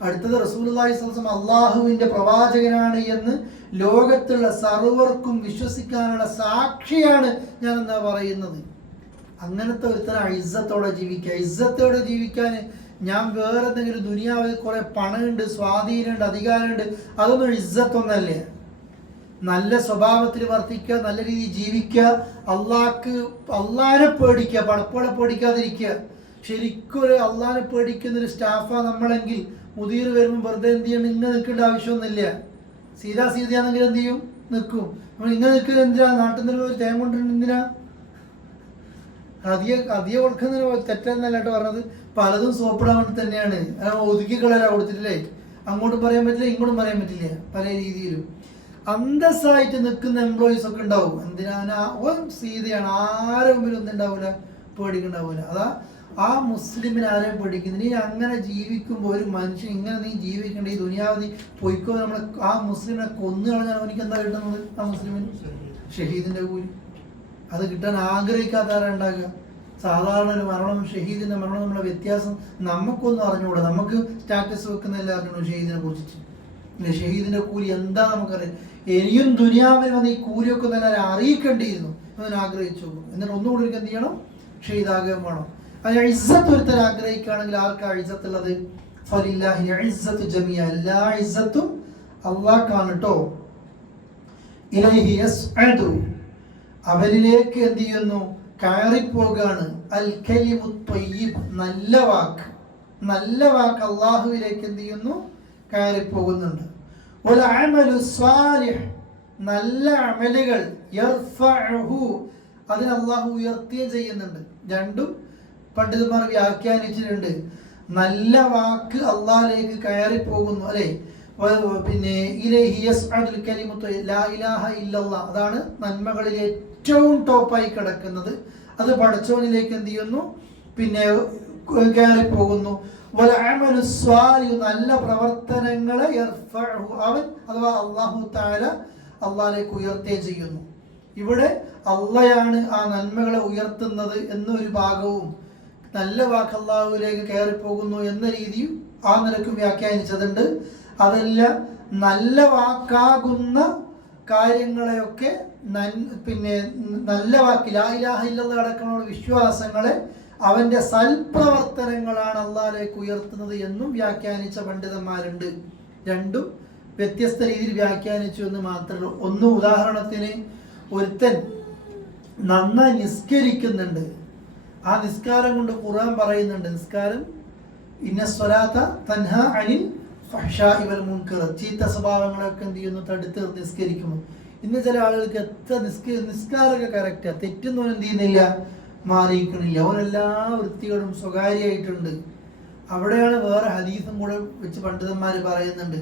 അടുത്തത് റസൂലുള്ളാഹി സ്വലം അള്ളാഹുവിന്റെ പ്രവാചകനാണ് എന്ന് ലോകത്തുള്ള സർവർക്കും വിശ്വസിക്കാനുള്ള സാക്ഷിയാണ് ഞാൻ എന്താ പറയുന്നത്. അങ്ങനത്തെ ഒരുത്തരം ഇസ്സത്തോടെ ജീവിക്കുക. ഇസ്സത്തോടെ ജീവിക്കാൻ ഞാൻ വേറെ എന്തെങ്കിലും ദുനിയാവിൽ കുറെ പണമുണ്ട് സ്വാധീനമുണ്ട് അധികാരമുണ്ട്. അതൊന്നും ഇസ്സത്തൊന്നല്ലേ. നല്ല സ്വഭാവത്തിൽ വർത്തിക്കുക നല്ല രീതിയിൽ ജീവിക്കുക അള്ളാഹ്ക്ക് അള്ളാഹിനെ പേടിക്കുക പടപ്പോടെ പേടിക്കാതിരിക്കുക. ശരിക്കും ഒരു അള്ളാഹിനെ പേടിക്കുന്ന ഒരു സ്റ്റാഫാ നമ്മളെങ്കിൽ മുതിർ വരുമ്പോൾ വെറുതെ എന്ത് ചെയ്യണം ഇങ്ങനെ നിൽക്കേണ്ട ആവശ്യമൊന്നുമില്ല. സീതാ സീതയാണെങ്കിൽ എന്ത് ചെയ്യും? നിൽക്കും. നമ്മൾ ഇങ്ങനെ നിൽക്കുന്നത് എന്തിനാ? നാട്ടിൽ നിന്ന് ഒരു തേങ്ങ കൊണ്ടിരുന്ന എന്തിനാ? അധികം അധികം കൊടുക്കുന്നതിന് തെറ്റെന്നല്ല കേട്ടോ പറഞ്ഞത്. പലതും സോപ്പിടാൻ വേണ്ടി തന്നെയാണ്. ഒതുക്കി കളയാ കൊടുത്തിട്ടില്ലേ? അങ്ങോട്ടും പറയാൻ പറ്റില്ല ഇങ്ങോട്ടും പറയാൻ പറ്റില്ല. പല രീതിയിലും. അന്തസ്സായിട്ട് നിൽക്കുന്ന എംപ്ലോയീസ് ഒക്കെ ഉണ്ടാവും. എന്തിനാ? ഓൻ സീതയാണ്. ആരും മുമ്പിൽ ഒന്നും ഉണ്ടാവില്ല പേടിക്കുണ്ടാവില്ല അതാ ആ മുസ്ലിമിനെ ആരെ പഠിക്കുന്നത് നീ അങ്ങനെ ജീവിക്കുമ്പോൾ ഒരു മനുഷ്യൻ ഇങ്ങനെ നീ ജീവിക്കേണ്ട. ഈ ദുനിയാവ് നീ പൊയ്ക്കോ നമ്മളെ ആ മുസ്ലിമിനെ കൊന്നു കളഞ്ഞാൽ അവനിക്ക് എന്താ കിട്ടുന്നത്? ആ മുസ്ലിമിന് ഷഹീദിന്റെ കൂലി. അത് കിട്ടാൻ ആഗ്രഹിക്കാത്ത ആരാ ഉണ്ടാകുക. സാധാരണ ഒരു മരണം ഷഹീദിന്റെ മരണം നമ്മളെ വ്യത്യാസം നമുക്കൊന്നും അറിഞ്ഞുകൂടാ. നമുക്ക് സ്റ്റാറ്റസ് വെക്കുന്ന എല്ലാവരും ഷഹീദിനെ കുറിച്ചിട്ട്. ഷഹീദിന്റെ കൂലി എന്താ നമുക്കറിയാം. ഇനിയും ദുനിയാവിൽ വന്ന് ഈ കൂലിയൊക്കെ തന്നെ അറിയിക്കേണ്ടിയിരുന്നു. എന്നതിന് എന്നിട്ട് ഒന്നുകൂടി എന്ത് ചെയ്യണം? ഷഹീദാകുകയും വേണം. അത് ഇസ്സത്ത് ഒരുത്തർ ആഗ്രഹിക്കുകയാണെങ്കിൽ ആർക്കാ ഇസ്സത്തുള്ളത്? ഫലില്ലാഹി ഇസ്സത്തു ജമിയ എല്ലാ ഇസ്സത്തും അള്ളാഹ്ക്കാണ് കേട്ടോ ഇലൈഹി യസ്അദു. അവരിലേക്ക് എന്ത് ചെയ്യുന്നു? കയറിപ്പോകാണ്. അൽ കലിമു ത്വയ്യിബ്. നല്ല വാക്ക്. നല്ല വാക്ക് അള്ളാഹുവിലേക്ക് എന്ത് ചെയ്യുന്നു? കയറിപ്പോകുന്നുണ്ട്. വൽ അമലു സ്വാലിഹ്. നല്ല അമലുകൾ അതിന് അള്ളാഹു ഉയർത്തുകയും ചെയ്യുന്നുണ്ട്. രണ്ടും പണ്ഡിതന്മാർ വ്യാഖ്യാനിച്ചിട്ടുണ്ട്. നല്ല വാക്ക് അള്ളാഹിലേക്ക് കയറിപ്പോകുന്നു അല്ലേ? അല്ലെ പിന്നെ അതാണ് നന്മകളിൽ ഏറ്റവും ടോപ്പായി കിടക്കുന്നത്. അത് പടച്ചോനിലേക്ക് എന്ത് ചെയ്യുന്നു? പിന്നെ കയറി പോകുന്നു നല്ല പ്രവർത്തനങ്ങളെ അവൻ അഥവാ അള്ളാഹു താര അള്ളാഹിലേക്ക് ഉയർത്തുകയും ചെയ്യുന്നു. ഇവിടെ അള്ളയാണ് ആ നന്മകളെ ഉയർത്തുന്നത് എന്നൊരു ഭാഗവും നല്ല വാക്ക് അള്ളാഹുവിലേക്ക് കയറി പോകുന്നു എന്ന രീതിയും ആ നിലക്കും വ്യാഖ്യാനിച്ചതുണ്ട്. അതല്ല നല്ല വാക്കാകുന്ന കാര്യങ്ങളെയൊക്കെ പിന്നെ നല്ല വാക്ക് ലാ ഇലാഹ ഇല്ലല്ലാഹ് അടക്കമുള്ള വിശ്വാസങ്ങളെ അവന്റെ സൽപ്രവർത്തനങ്ങളാണ് അള്ളാഹിലേക്ക് ഉയർത്തുന്നത് എന്നും വ്യാഖ്യാനിച്ച പണ്ഡിതന്മാരുണ്ട്. രണ്ടും വ്യത്യസ്ത രീതിയിൽ വ്യാഖ്യാനിച്ചു എന്ന് മാത്രമേ ഒന്ന് ഉദാഹരണത്തിന് ഒരുത്തൻ നന്നായി നിസ്കരിക്കുന്നുണ്ട്. ആ നിസ്കാരം കൊണ്ട് ഖുർആൻ പറയുന്നുണ്ട് നിസ്കാരം ഇന്ന സ്വലാത്ത തൻഹ അനിൽ ഫഹ്ശായി വൽ മുൻകർ. ചീത്ത സ്വഭാവങ്ങളൊക്കെ എന്ത് ചെയ്യുന്നു? തടുത്ത് നിസ്കരിക്കുന്നു. ഇന്ന് ചില ആളുകൾക്ക് എത്ര നിസ്ക നിസ്കാരമൊക്കെ കറക്റ്റാ തെറ്റുന്നവൻ എന്ത് ചെയ്യുന്നില്ല? മാറിയിരിക്കണില്ല അവരെല്ലാ വൃത്തികളും സ്വകാര്യമായിട്ടുണ്ട് അവിടെയാണ് വേറെ ഹദീസും കൂടെ വെച്ച് പണ്ഡിതന്മാർ പറയുന്നുണ്ട്.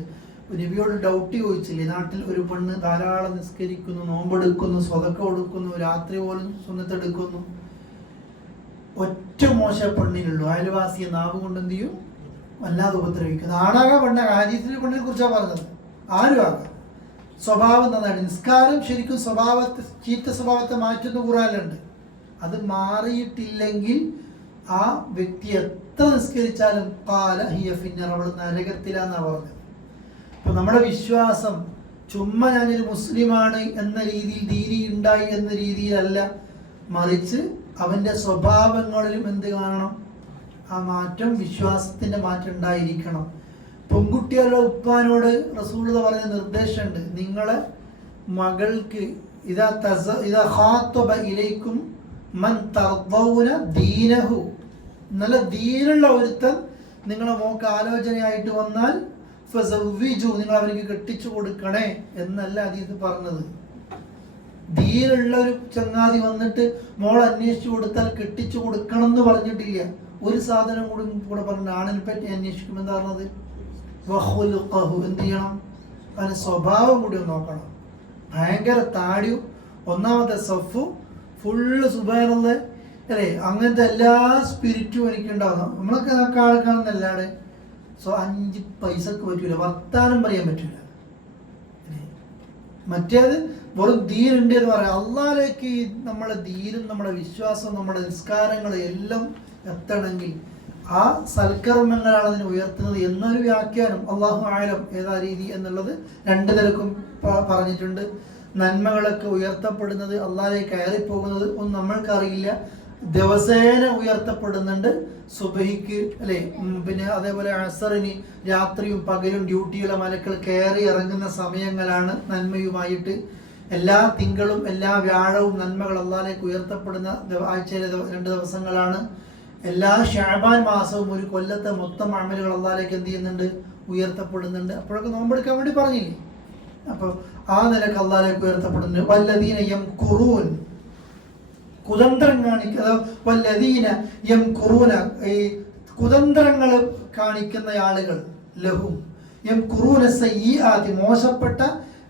നബിയോട് ഡൗട്ട് ചോദിച്ചില്ലേ? നാട്ടിൽ ഒരു പെണ്ണ് ധാരാളം നിസ്കരിക്കുന്നു നോമ്പെടുക്കുന്നു സ്വതക്കം കൊടുക്കുന്നു രാത്രി പോലും സുന്നത്തെടുക്കുന്നു ഒറ്റ മോശ പെണ്ണിനുള്ളൂ. അയൽവാസിയെ നാവ് കൊണ്ട് എന്ത് ചെയ്യും? വല്ലാതെ ഉപദ്രവിക്കുന്നു ആണാകാം പെണ്ണാകാം? ഹദീസിനെ പെണ്ണിനെ കുറിച്ചാണ് പറഞ്ഞത്. ആരും ആകാം. സ്വഭാവം നന്നാണ് നിസ്കാരം ശരിക്കും സ്വഭാവത്തെ ചീത്ത സ്വഭാവത്തെ മാറ്റുന്ന കുറാലുണ്ട് അത് മാറിയിട്ടില്ലെങ്കിൽ ആ വ്യക്തി എത്ര നിസ്കരിച്ചാലും കാല ഹിയ ഫിന്നർ അവൾ നരകത്തിലാന്നാണ് പറഞ്ഞത്. അപ്പൊ നമ്മുടെ വിശ്വാസം ചുമ്മാ ഞാനൊരു മുസ്ലിമാണ് എന്ന രീതിയിൽ ദീനി ഉണ്ടായി എന്ന രീതിയിലല്ല മറിച്ച് അവന്റെ സ്വഭാവങ്ങളിലും എന്ത് കാണണം? ആ മാറ്റം വിശ്വാസത്തിന്റെ മാറ്റം ഉണ്ടായിരിക്കണം. പെൺകുട്ടികളുടെ ഉപ്പാനോട് റസൂലത പറഞ്ഞ നിർദ്ദേശമുണ്ട്. നിങ്ങളെ മകൾക്ക് ഇതാ തസ ഇതാ ഖാത്തബ ഇലൈക്കും മൻ തർദൗന ദീനഹു. നല്ല ദീനുള്ള ഒരുത്തൻ നിങ്ങളെ മോക്ക് ആലോചനയായിട്ട് വന്നാൽ ഫസവ്വിജു നിങ്ങൾ അവർക്ക് കെട്ടിച്ചു കൊടുക്കണേ എന്നല്ല അതീത് പറഞ്ഞത്. ദീനുള്ള ഒരു ചങ്ങാതി വന്നിട്ട് മോൾ അന്വേഷിച്ചു കൊടുത്താൽ കെട്ടിച്ചു കൊടുക്കണം എന്ന് പറഞ്ഞിട്ടില്ല. ഒരു സാധനം കൂടി കൂടെ പറഞ്ഞു ആണിനെ പറ്റി എന്താ പറഞ്ഞത്. എന്ത് ചെയ്യണം? അവന് സ്വഭാവം കൂടി ഒന്ന് നോക്കണം. ഭയങ്കര താടിയും ഒന്നാമത്തെ സഫു ഫുള്ള് സുബാനുള്ള. അല്ലേ? അങ്ങനത്തെ എല്ലാ സ്പിരിറ്റും എനിക്കുണ്ടാവണം നമ്മളൊക്കെ നമുക്ക് ആൾക്കാണെന്നല്ലാണ്ട് സോ അഞ്ച് പൈസക്ക് പറ്റൂല. വർത്താനം പറയാൻ പറ്റൂല? മറ്റേത് വെറും ദീനുണ്ട് എന്ന് പറയാം. അള്ളാലേക്ക് നമ്മളെ ദീനും നമ്മുടെ വിശ്വാസവും നമ്മുടെ നിസ്കാരങ്ങളും എല്ലാം എത്തണമെങ്കിൽ ആ സൽക്കർമ്മങ്ങളാണ് അതിനെ ഉയർത്തുന്നത് എന്നൊരു വ്യാഖ്യാനം അള്ളാഹു ആയാലും ഏതാ രീതി എന്നുള്ളത് രണ്ടു തരക്കും പറഞ്ഞിട്ടുണ്ട്. നന്മകളൊക്കെ ഉയർത്തപ്പെടുന്നത് അള്ളാഹിലേക്ക് കയറിപ്പോകുന്നത് ഒന്നും നമ്മൾക്കറിയില്ല. ദിവസേന ഉയർത്തപ്പെടുന്നുണ്ട്. സുബഹിക്ക് അല്ലെ പിന്നെ അതേപോലെ അസറിന് രാത്രിയും പകലും ഡ്യൂട്ടിയുള്ള മലക്കൾ കയറി ഇറങ്ങുന്ന സമയങ്ങളാണ് നന്മയുമായിട്ട് എല്ലാ തിങ്കളും എല്ലാ വ്യാഴവും നന്മകൾ അള്ളാലേക്ക് ഉയർത്തപ്പെടുന്ന ആഴ്ചയിലെ രണ്ട് ദിവസങ്ങളാണ്. എല്ലാ ഷാബാൻ മാസവും ഒരു കൊല്ലത്തെ മൊത്തം അമലുകൾ അള്ളാലേക്ക് എന്ത് ചെയ്യുന്നുണ്ട്? ഉയർത്തപ്പെടുന്നുണ്ട്. അപ്പോഴൊക്കെ നോമ്പെടുക്കാൻ വേണ്ടി പറഞ്ഞില്ലേ? അപ്പോൾ ആ നിലയ്ക്ക് അള്ളാലേക്ക് ഉയർത്തപ്പെടുന്നുണ്ട് വല്ലതീന എം കുറൂൻ കുതന്ത്രം കാണിക്കുന്ന വല്ലതീന എം കുറൂന ഈ കുതന്ത്രങ്ങൾ കാണിക്കുന്ന ആളുകൾ ലഹും. എം കുറൂന ഈ ആദ്യം മോശപ്പെട്ട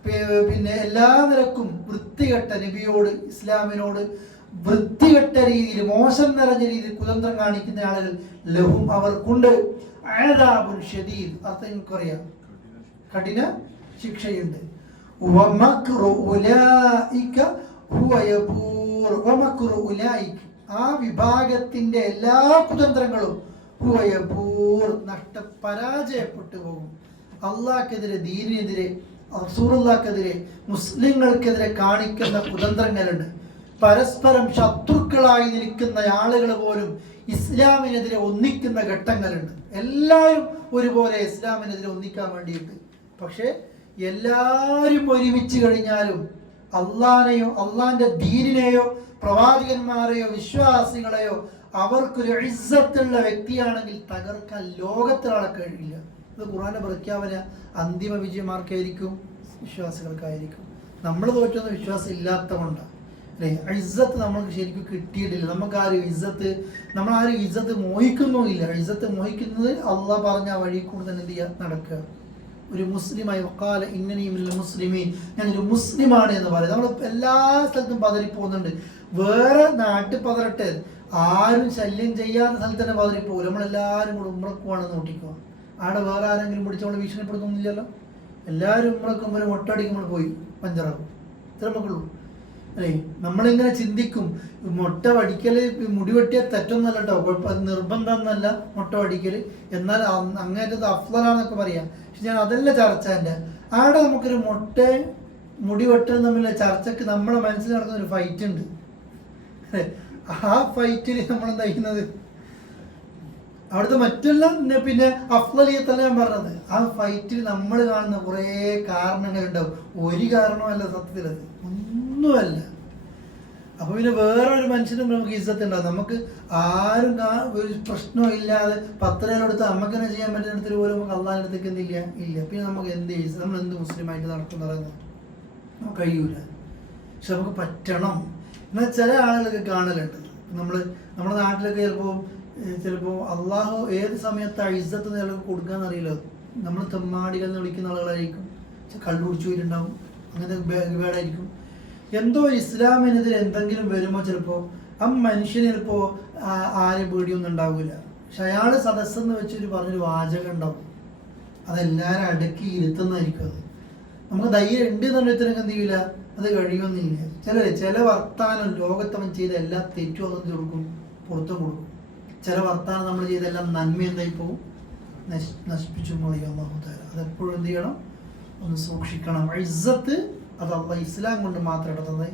പിന്നെ എല്ലാ നിലക്കും വൃത്തികെട്ട നബിയോട് ഇസ്ലാമിനോട് വൃത്തികെട്ട രീതിയിൽ മോശം നിറഞ്ഞ രീതിയിൽ കുതന്ത്രം കാണിക്കുന്ന ആളുകൾ ലഹും അവർക്കുണ്ട്. ആദാബുൻ ഷദീദ്. അർത്ഥം എനിക്കറിയാം. കഠിന ശിക്ഷയുണ്ട്. ആ വിഭാഗത്തിന്റെ എല്ലാ കുതന്ത്രങ്ങളും. നഷ്ട പരാജയപ്പെട്ടു പോകും. അള്ളാഹ്ക്കെതിരെ ദീനിനെതിരെ റസൂറുള്ളാഹ്ക്കെതിരെ മുസ്ലിങ്ങൾക്കെതിരെ കാണിക്കുന്ന കുതന്ത്രങ്ങളുണ്ട്. പരസ്പരം ശത്രുക്കളായി നിൽക്കുന്ന ആളുകൾ പോലും ഇസ്ലാമിനെതിരെ ഒന്നിക്കുന്ന ഘട്ടങ്ങളുണ്ട്. എല്ലാവരും ഒരുപോലെ ഇസ്ലാമിനെതിരെ ഒന്നിക്കാൻ വേണ്ടിയിട്ട്. പക്ഷേ എല്ലാവരും ഒരുമിച്ച് കഴിഞ്ഞാലും അള്ളാനെയോ അള്ളാന്റെ ദീനിനെയോ പ്രവാചകന്മാരെയോ വിശ്വാസികളെയോ അവർക്കൊരു ഇസ്സത്തുള്ള വ്യക്തിയാണെങ്കിൽ തകർക്കാൻ ലോകത്തിലാളെ കഴിയില്ല. ഇത് ഖുറാന പ്രഖ്യാപന അന്തിമ വിജയമാർക്കായിരിക്കും വിശ്വാസികൾക്കായിരിക്കും. നമ്മൾ തോറ്റുന്ന വിശ്വാസം ഇല്ലാത്ത കൊണ്ടാണ് അല്ലേ? ഇസ്സത്ത് നമ്മൾക്ക് ശരിക്കും കിട്ടിയിട്ടില്ല. നമുക്ക് ആരും ഇസ്സത്ത് നമ്മൾ ആരും ഇസ്സത്ത് മോഹിക്കുന്നുമില്ല. ഇസ്സത്ത് മോഹിക്കുന്നത് അള്ളാഹ് പറഞ്ഞ ആ വഴി കൂടെ തന്നെ എന്ത് നടക്കുക. ഒരു മുസ്ലിമായി വക്കാല ഇന്നനെയുമില്ല മുസ്ലിമീൻ. ഞാനൊരു മുസ്ലിമാണ് എന്ന് പറയും നമ്മൾ എല്ലാ സ്ഥലത്തും പതറി പോകുന്നുണ്ട് വേറെ നാട്ടിൽ പതറട്ടെ. ആരും ശല്യം ചെയ്യാത്ത സ്ഥലത്ത് തന്നെ പതറി പോകും നമ്മളെല്ലാവരും കൂടെ ഉമ്മറക്കുവാണെന്ന് നോട്ടിക്കുക ആടെ വേറെ ആരെങ്കിലും പിടിച്ച് നമ്മൾ ഭീഷണിപ്പെടുത്തുന്നില്ലല്ലോ എല്ലാവരും ഉമ്രക്കും ഒരു മൊട്ടടിക്കുമ്പോൾ പോയി പഞ്ചറാകും ഇത്ര നമുക്കുള്ളൂ അല്ലേ? നമ്മളിങ്ങനെ ചിന്തിക്കും മുട്ട വടിക്കൽ മുടി വെട്ടിയ തെറ്റൊന്നല്ല കേട്ടോ കുഴപ്പം നിർബന്ധം എന്നല്ല മുട്ട വടിക്കൽ എന്നാൽ അങ്ങേറ്റത് അഫ്ലാണെന്നൊക്കെ പറയാം. പക്ഷെ ഞാൻ അതല്ല ചർച്ച എന്റെ ആടെ നമുക്കൊരു മുട്ട മുടി വെട്ടൽ തമ്മിലുള്ള ചർച്ചക്ക് നമ്മളെ മനസ്സിൽ നടക്കുന്ന ഒരു ഫൈറ്റ് ഉണ്ട്? ആ ഫൈറ്റിൽ നമ്മൾ എന്താ ചെയ്യുന്നത്? അവിടുത്തെ മറ്റെല്ലാം പിന്നെ അഫ്ലലിയത്തല്ല ഞാൻ പറഞ്ഞത്. ആ ഫൈറ്റിൽ നമ്മൾ കാണുന്ന കുറേ കാരണങ്ങളുണ്ടാവും. ഒരു കാരണമല്ല സത്യത്തിൽ അത്. ഒന്നുമല്ല. അപ്പൊ പിന്നെ വേറെ ഒരു മനുഷ്യനും നമുക്ക് ഇജ്ജത്ത് ഉണ്ടാവും. നമുക്ക് ആരും ഒരു പ്രശ്നവും ഇല്ലാതെ പത്രയിലെടുത്ത് നമുക്ക് തന്നെ ചെയ്യാൻ പറ്റുന്ന ഇടത്തിൽ പോലും നമുക്ക് അള്ളാഹിന്റെ അടുത്തേക്ക് എന്തില്ല ഇല്ല? പിന്നെ നമുക്ക് എന്ത് ചെയ്യും? നമ്മൾ എന്ത് മുസ്ലിമായിട്ട് നടക്കുന്ന നമുക്ക് കഴിയൂല. പക്ഷെ നമുക്ക് പറ്റണം. എന്നാൽ ചില ആളുകളൊക്കെ കാണലുണ്ട്. നമ്മൾ നമ്മുടെ നാട്ടിലൊക്കെ ചിലപ്പോൾ ചിലപ്പോൾ അള്ളാഹു ഏത് സമയത്ത് ഇജ്ജത്ത് നിലയ്ക്ക് കൊടുക്കാന്ന് അറിയില്ല നമ്മൾ തെമ്മാടികൾ എന്ന് വിളിക്കുന്ന ആളുകളായിരിക്കും. കള്ളു കുടിച്ചു പോയിട്ടുണ്ടാവും. അങ്ങനെ വേടായിരിക്കും എന്തോ ഇസ്ലാമിനെതിരെ എന്തെങ്കിലും വരുമ്പോൾ ചിലപ്പോൾ ആ മനുഷ്യന് ചിലപ്പോൾ ആരെ പേടിയൊന്നും ഉണ്ടാവില്ല. പക്ഷെ അയാൾ സദസ്സെന്ന് വെച്ചൊരു പറഞ്ഞൊരു വാചകം ഉണ്ടാവും. അതെല്ലാവരും അടക്കി ഇരുത്തുന്നതായിരിക്കും അത്. നമുക്ക് ധൈര്യം ഉണ്ട് എന്നുള്ളതിനൊക്കെ എന്ത് ചെയ്യില്ല അത് കഴിയുമെന്നില്ല. ചില ചില വർത്താനം ലോകത്തവൻ ചെയ്ത എല്ലാ തെറ്റും അതൊന്നും കൊടുക്കും? പുറത്തു കൊടുക്കും. ചില വർത്താനം നമ്മൾ ചെയ്തെല്ലാം നന്മ എന്തായി പോകും നശ് നശിപ്പിച്ചു അള്ളാഹു താല അതെപ്പോഴും എന്ത് ചെയ്യണം? ഒന്ന് സൂക്ഷിക്കണം. ഇസ്സത്ത് അത് അള്ള ഇസ്ലാം കൊണ്ട് മാത്രം ഇടുന്നത്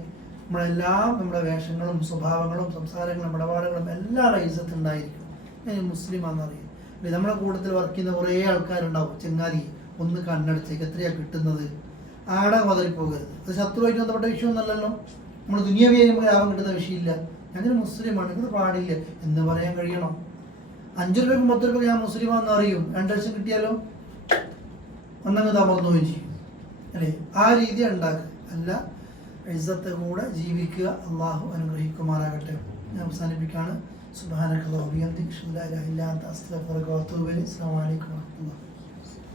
നമ്മളെല്ലാം നമ്മുടെ വേഷങ്ങളും സ്വഭാവങ്ങളും സംസാരങ്ങളും ഇടപാടുകളും എല്ലാം ഇസ്സത്ത് ഉണ്ടായിരിക്കും. ഞാൻ മുസ്ലിമാണെന്നറിയാം ഇല്ലേ, നമ്മളെ കൂട്ടത്തിൽ വർക്ക് ചെയ്യുന്ന കുറേ ആൾക്കാരുണ്ടാവും. ചെങ്ങാതി ഒന്ന് കണ്ണടച്ചേക്ക് എത്രയാണ് കിട്ടുന്നത്? ആടെ മുതൽ പോകരുത് അത് ശത്രുവായിട്ട് ബന്ധപ്പെട്ട വിഷയമൊന്നുമല്ലല്ലോ. നമ്മൾ ദുനിയവിയെ നമുക്ക് ലാഭം കിട്ടുന്ന വിഷയമില്ല. ഞങ്ങൾ മുസ്ലിമാണ് ഇത് പാടില്ല എന്ന് പറയാൻ കഴിയണം. അഞ്ചു രൂപയ്ക്ക് പത്ത് രൂപയ്ക്ക് ഞാൻ മുസ്ലിമാണെന്ന് അറിയും. രണ്ട് ലക്ഷം കിട്ടിയാലോ? അന്നങ്ങ് തമർന്നു ചെയ്യും. അല്ലേ? ആ രീതി ഉണ്ടാക്കുക. അല്ല ഇസ്സത്തെ കൂടെ ജീവിക്കുക അള്ളാഹു അനുഗ്രഹിക്കുമാറാകട്ടെ. ഞാൻ അവസാനിപ്പിക്കുകയാണ്. സുബാനക്കുള്ള അഭിയന്തി അസ്ലാം വലൈക്കും വാഹമത്തുള്ള